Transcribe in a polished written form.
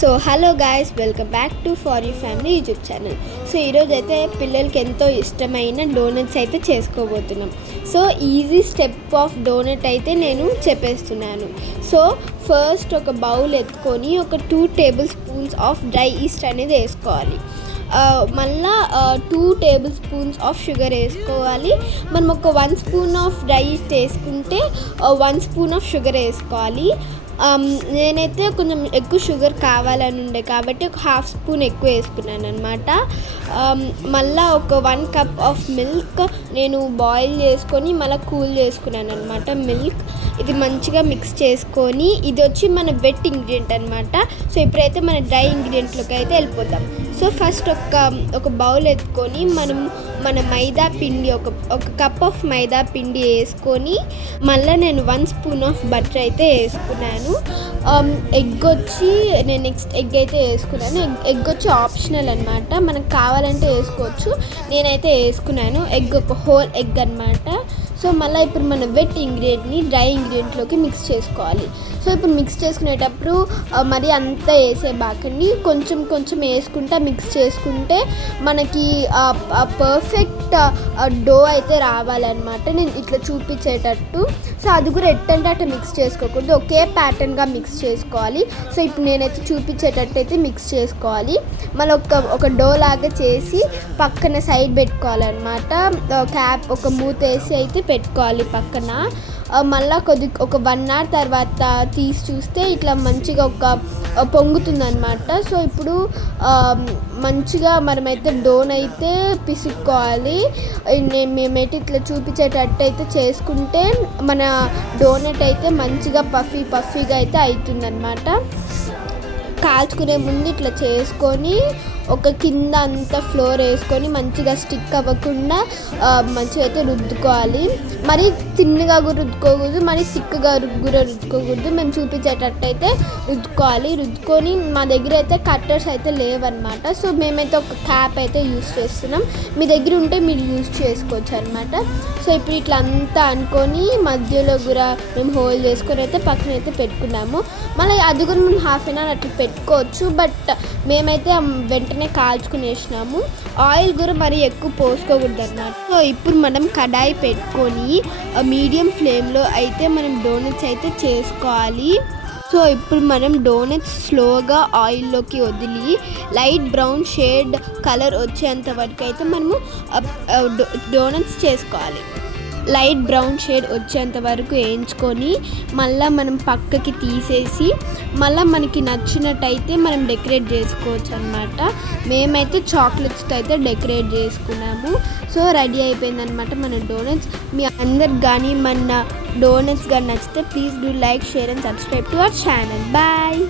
So hello guys, welcome back to for you family YouTube channel. So ఈరోజు అయితే పిల్లలకి ఎంతో ఇష్టమైన డోనట్స్ అయితే చేసుకోబోతున్నాం. So easy step of donut అయితే నేను చెప్పేస్తున్నాను. సో ఫస్ట్ ఒక బౌల్ ఎత్తుకొని ఒక 2 table spoons of dry east అనేది వేసుకోవాలి. మళ్ళా 2 టేబుల్ స్పూన్స్ ఆఫ్ షుగర్ వేసుకోవాలి. మనం ఒక 1 స్పూన్ ఆఫ్ డ్రై ఈస్ట్ వేసుకుంటే 1 స్పూన్ ఆఫ్ షుగర్ వేసుకోవాలి. నేనైతే కొంచెం ఎక్కువ షుగర్ కావాలని ఉండే కాబట్టి ఒక 1/2 స్పూన్ ఎక్కువ వేసుకున్నాను అనమాట. మళ్ళీ ఒక 1 కప్ ఆఫ్ మిల్క్ నేను బాయిల్ చేసుకొని మళ్ళీ కూల్ చేసుకున్నాను అనమాట. మిల్క్ ఇది మంచిగా మిక్స్ చేసుకొని, ఇది వచ్చి మన వెట్ ఇంగ్రీడియంట్ అనమాట. సో ఇప్పుడైతే మన డ్రై ఇంగ్రీడియంట్లోకి అయితే వెళ్ళిపోతాం. సో ఫస్ట్ ఒక బౌల్ ఎత్తుకొని మన మైదా పిండి ఒక కప్ ఆఫ్ మైదా పిండి వేసుకొని, మళ్ళీ నేను 1 స్పూన్ ఆఫ్ బటర్ అయితే వేసుకున్నాను. ఎగ్ వచ్చి నేను నెక్స్ట్ ఎగ్ అయితే వేసుకున్నాను. ఎగ్ వచ్చి ఆప్షనల్ అనమాట, మనకు కావాలంటే వేసుకోవచ్చు. నేనైతే వేసుకున్నాను ఎగ్, ఒక హోల్ ఎగ్ అనమాట. సో మళ్ళీ ఇప్పుడు మన వెట్ ఇంగ్రీడియంట్ని డ్రై ఇంగ్రీడియంట్లోకి మిక్స్ చేసుకోవాలి. సో ఇప్పుడు మిక్స్ చేసుకునేటప్పుడు మరి అంతా వేసేబాకండి, కొంచెం కొంచెం వేసుకుంటా మిక్స్ చేసుకుంటే మనకి పర్ఫెక్ట్ డో అయితే రావాలన్నమాట. నేను ఇట్లా చూపించేటట్టు. సో అది కూడా ఎట్టంటే అట్లా మిక్స్ చేసుకోకూడదు, ఒకే ప్యాటర్న్గా మిక్స్ చేసుకోవాలి. సో ఇప్పుడు నేనైతే చూపించేటట్టు అయితే మిక్స్ చేసుకోవాలి. మళ్ళీ ఒక డో లాగా చేసి పక్కన సైడ్ పెట్టుకోవాలన్నమాట. క్యాప్ ఒక మూత వేసి అయితే పెట్టుకోవాలి పక్కన. మళ్ళీ ఒక 1 అవర్ తర్వాత తీసి చూస్తే ఇట్లా మంచిగా పొంగుతుందన్నమాట. సో ఇప్పుడు మంచిగా మనమైతే డోన్ అయితే పిసుక్కోవాలి. మేమైతే ఇట్లా చూపించేటట్టు అయితే చేసుకుంటే మన డోనట్ అయితే మంచిగా పఫీగా అయితే అవుతుందన్నమాట. కాల్చుకునే ముందు ఇట్లా చేసుకొని ఒక కింద అంతా ఫ్లోర్ వేసుకొని మంచిగా స్టిక్ అవ్వకుండా మంచిగా అయితే రుద్దుకోవాలి. మరి తిన్నగా కూడా రుద్దుకోకూడదు, మరి థిక్గా కూడా రుద్దుకోకూడదు. మేము చూపించేటట్టు అయితే రుద్దుకొని మా దగ్గర అయితే కట్టర్స్ అయితే లేవన్నమాట. సో మేమైతే ఒక క్యాప్ అయితే యూజ్ చేస్తున్నాం. మీ దగ్గర ఉంటే మీరు యూజ్ చేసుకోవచ్చు అనమాట. సో ఇప్పుడు ఇట్లా అంతా అనుకొని మధ్యలో కూడా మేము హోల్ చేసుకొని అయితే పక్కన అయితే పెట్టుకున్నాము. మళ్ళీ అది కూడా మేము 1/2 అవర్ అట్లా పెట్టుకోవచ్చు. బట్ మేమైతే వెంటనే కాల్చుకునేసినాము. ఆయిల్ కూడా మరి ఎక్కువ పోసుకోకూడదు అన్నమాట. సో ఇప్పుడు మనం కడాయి పెట్టుకొని మీడియం ఫ్లేమ్లో అయితే మనం డోనట్స్ అయితే చేసుకోవాలి. సో ఇప్పుడు మనం డోనట్స్ స్లోగా ఆయిల్లోకి వదిలి లైట్ బ్రౌన్ షేడ్ కలర్ వచ్చేంత వరకు అయితే మనము డోనట్స్ చేసుకోవాలి. లైట్ బ్రౌన్ షేడ్ వచ్చేంత వరకు వేయించుకొని మళ్ళీ మనం పక్కకి తీసేసి మళ్ళీ మనకి నచ్చినట్టయితే మనం డెకరేట్ చేసుకోవచ్చు అనమాట. మేమైతే చాక్లెట్స్తో అయితే డెకరేట్ చేసుకున్నాము. సో రెడీ అయిపోయిందనమాట మన డోనట్స్. మీ అందరికి కానీ మన డోనట్స్ కానీ నచ్చితే please do like, share and subscribe to our channel. Bye.